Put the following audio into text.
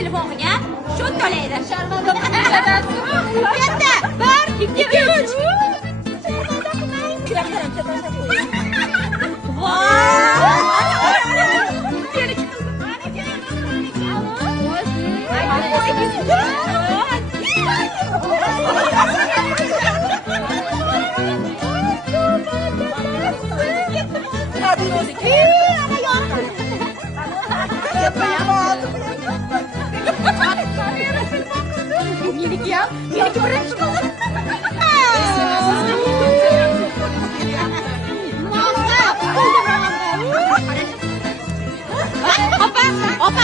telefon qilgan. Shot to'laydi. Sharmanda qiladi. Bu yerda 1 2 3. Meniki birinchi bo'ldi. Opa,